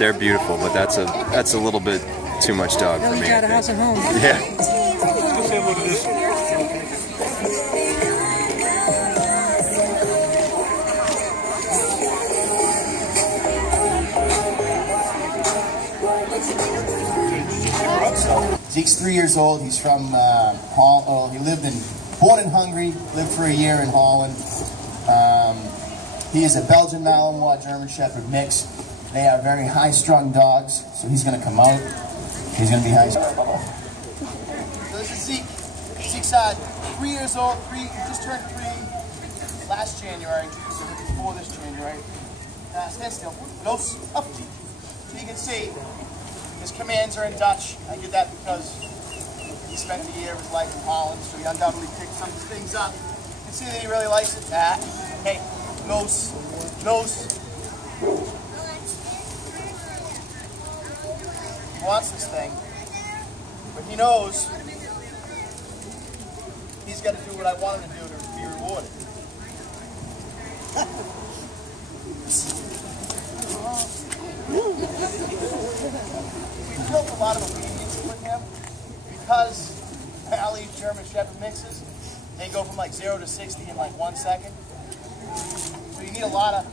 They're beautiful, but that's a little bit too much dog for me. You got a house and home. Yeah. Let's say look at this one. Zeke's 3 years old. He's from Holland. Born in Hungary, lived for a year in Holland. He is a Belgian Malinois German Shepherd mix. They are very high-strung dogs, so he's going to come out. He's going to be high-strung. So this is Zeke. Zeke's 3 years old. He just turned 3 last January. So before this January. Stand still. Nose up. So you can see his commands are in Dutch. I did that because he spent a year of his life in Holland, so he undoubtedly picked some things up. You can see that he really likes it. Hey, nose, nose. He wants this thing, but he knows he's got to do what I want him to do to be rewarded. We built a lot of obedience with him because Allie's German Shepherd mixes, they go from like 0 to 60 in like 1 second. So you need a lot of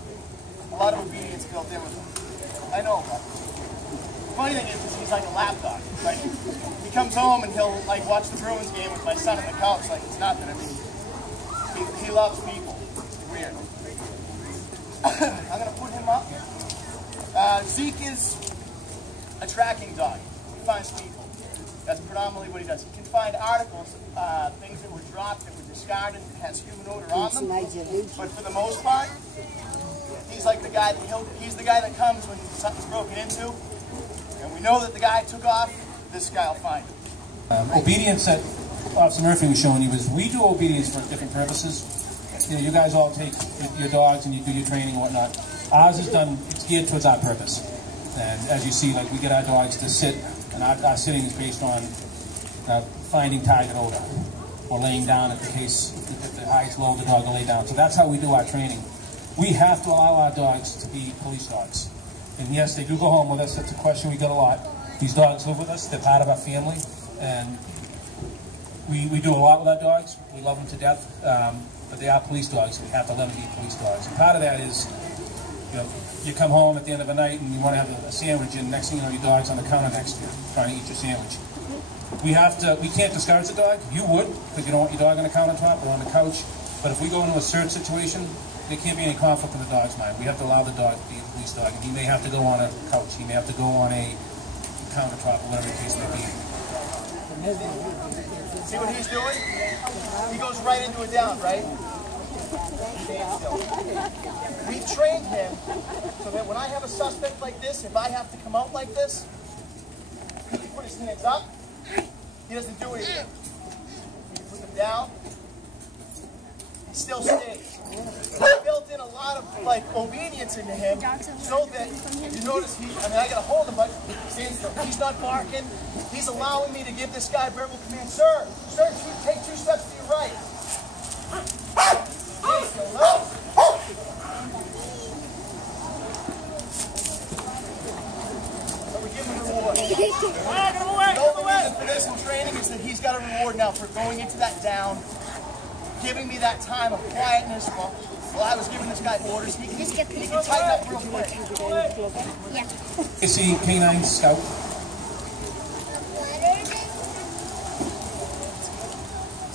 obedience built in with him. I know. The funny thing is he's like a lap dog. Like he comes home and he'll like watch the Bruins game with my son on the couch like it's nothing. I mean, he loves people. It's weird. I'm gonna put him up. Zeke is a tracking dog. He finds people. That's predominantly what he does. He can find articles, things that were dropped, that were discarded, that has human odor on them. But for the most part, he's like the guy that he's the guy that comes when something's broken into, and we know that the guy took off. This guy will find him. Obedience that Officer Murphy was showing you is we do obedience for different purposes. You know, you guys all take your dogs and you do your training and whatnot. Ours is done, it's geared towards our purpose. And as you see, like we get our dogs to sit, and our sitting is based on finding target odor or laying down if the high's low, the dog will lay down. So that's how we do our training. We have to allow our dogs to be police dogs. And yes, they do go home with us. That's a question we get a lot. These dogs live with us. They're part of our family. And we do a lot with our dogs. We love them to death. But they are police dogs, so we have to let them be police dogs. And part of that is, you know, you come home at the end of the night and you want to have a sandwich, and next thing you know, your dog's on the counter next to you, trying to eat your sandwich. We can't discourage the dog. You would, because you don't want your dog on the countertop or on the couch. But if we go into a search situation, there can't be any conflict in the dog's mind. We have to allow the dog to be a police dog. And he may have to go on a couch, he may have to go on a countertop, or whatever the case may be. See what he's doing? He goes right into a down, right? We trained him so that when I have a suspect like this, if I have to come out like this, he can put his hands up. He doesn't do anything. He can put them down. He still stays. We built in a lot of like obedience into him so that you notice I gotta hold him, but he's not barking. He's allowing me to give this guy verbal command. Sir, take 2 steps to your right. So we give him a reward. The only reason for this in training is that he's got a reward now for going into that down, giving me that time of quietness while I was giving this guy orders. He can tighten up real quick. Yeah. You see K9 Scout?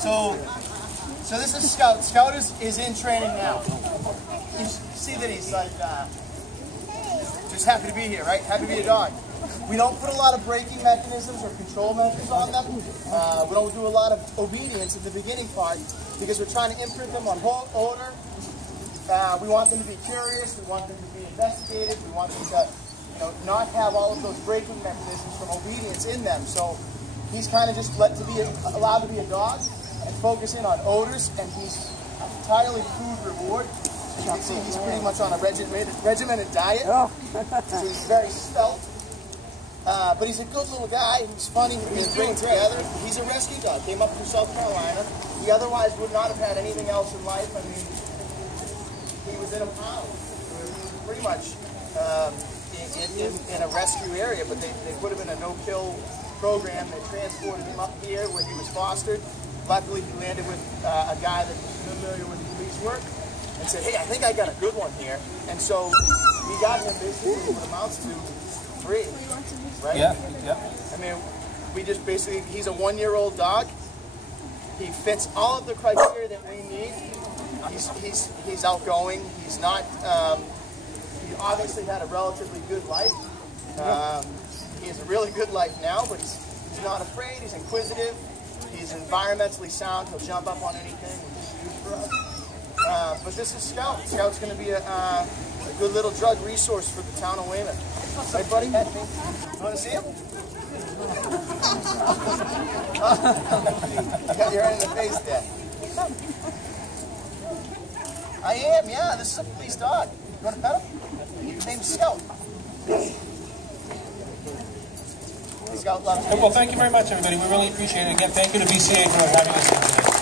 So this is Scout. Scout is in training now. You see that he's like just happy to be here, right? Happy to be a dog. We don't put a lot of braking mechanisms or control measures on them. We don't do a lot of obedience at the beginning part because we're trying to imprint them on odor. We want them to be curious. We want them to be investigative. We want them to, not have all of those braking mechanisms from obedience in them. So he's kind of just allowed to be a dog and focus in on odors, and he's entirely food reward. You can see he's pretty much on a regimented diet. So he's very svelte. But he's a good little guy. He's funny. He's great together. He's a rescue dog. Came up from South Carolina. He otherwise would not have had anything else in life. I mean, he was in a pound. Pretty much in a rescue area, but they put him in a no-kill program. They transported him up here where he was fostered. Luckily, he landed with a guy that was familiar with police work and said, hey, I think I got a good one here. And so we got him basically what amounts to free, right? Yeah, yeah. I mean, we just basically, he's a 1-year-old dog. He fits all of the criteria that we need. He's outgoing. He's not, he obviously had a relatively good life. He has a really good life now, but he's not afraid. He's inquisitive. He's environmentally sound. He'll jump up on anything and just shoot for us. But this is Scout. Scout's going to be a good little drug resource for the town of Weymouth. Right, buddy? You want to see him? You got your hand in the face there. I am, yeah. This is a police dog. You want to pet him? His name's Scout. Scout loves you. Well, thank you very much, everybody. We really appreciate it. Again, thank you to BCA for having us here today.